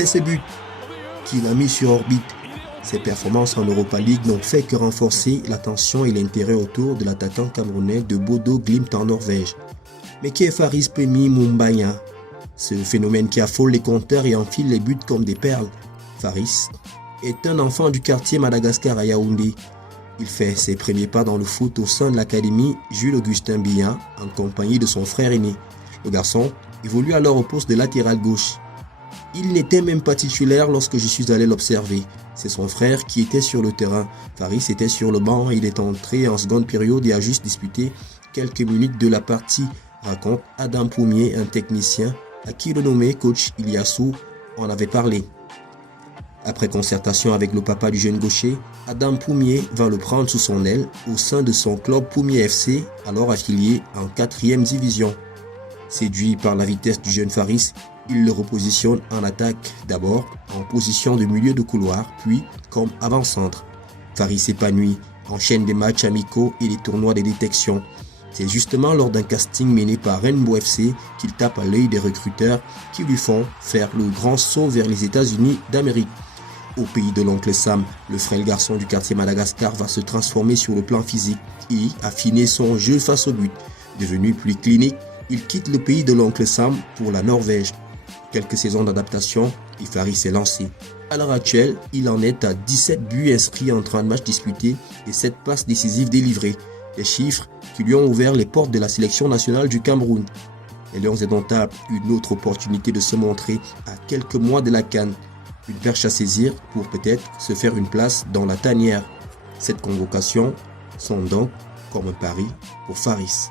C'est ce but qui l'a mis sur orbite. Ses performances en Europa League n'ont fait que renforcer l'attention et l'intérêt autour de l'attaquant camerounais de Bodo Glimt en Norvège. Mais qui est Faris Pemi Mumbanya? Ce phénomène qui affole les compteurs et enfile les buts comme des perles. Faris est un enfant du quartier Madagascar à Yaoundé. Il fait ses premiers pas dans le foot au sein de l'académie Jules-Augustin Biya en compagnie de son frère aîné. Le garçon évolue alors au poste de latéral gauche. Il n'était même pas titulaire lorsque je suis allé l'observer. C'est son frère qui était sur le terrain. Faris était sur le banc et il est entré en seconde période et a juste disputé quelques minutes de la partie, raconte Adam Poumier, un technicien à qui le nommé coach Iliassou en avait parlé. Après concertation avec le papa du jeune gaucher, Adam Poumier va le prendre sous son aile au sein de son club Poumier FC, alors affilié en 4e division. Séduit par la vitesse du jeune Faris, il le repositionne en attaque, d'abord en position de milieu de couloir, puis comme avant-centre. Faris s'épanouit, enchaîne des matchs amicaux et des tournois de détection. C'est justement lors d'un casting mené par Rainbow FC qu'il tape à l'œil des recruteurs qui lui font faire le grand saut vers les États-Unis d'Amérique. Au pays de l'oncle Sam, le frêle garçon du quartier Madagascar va se transformer sur le plan physique et affiner son jeu face au but. Devenu plus clinique, il quitte le pays de l'oncle Sam pour la Norvège. Quelques saisons d'adaptation et Faris s'est lancé. À l'heure actuelle, il en est à 17 buts inscrits en 30 matchs disputés et 7 passes décisives délivrées. Des chiffres qui lui ont ouvert les portes de la sélection nationale du Cameroun. Les Lions indomptables une autre opportunité de se montrer à quelques mois de la CAN. Une perche à saisir pour peut-être se faire une place dans la tanière. Cette convocation sonne donc comme un pari pour Faris.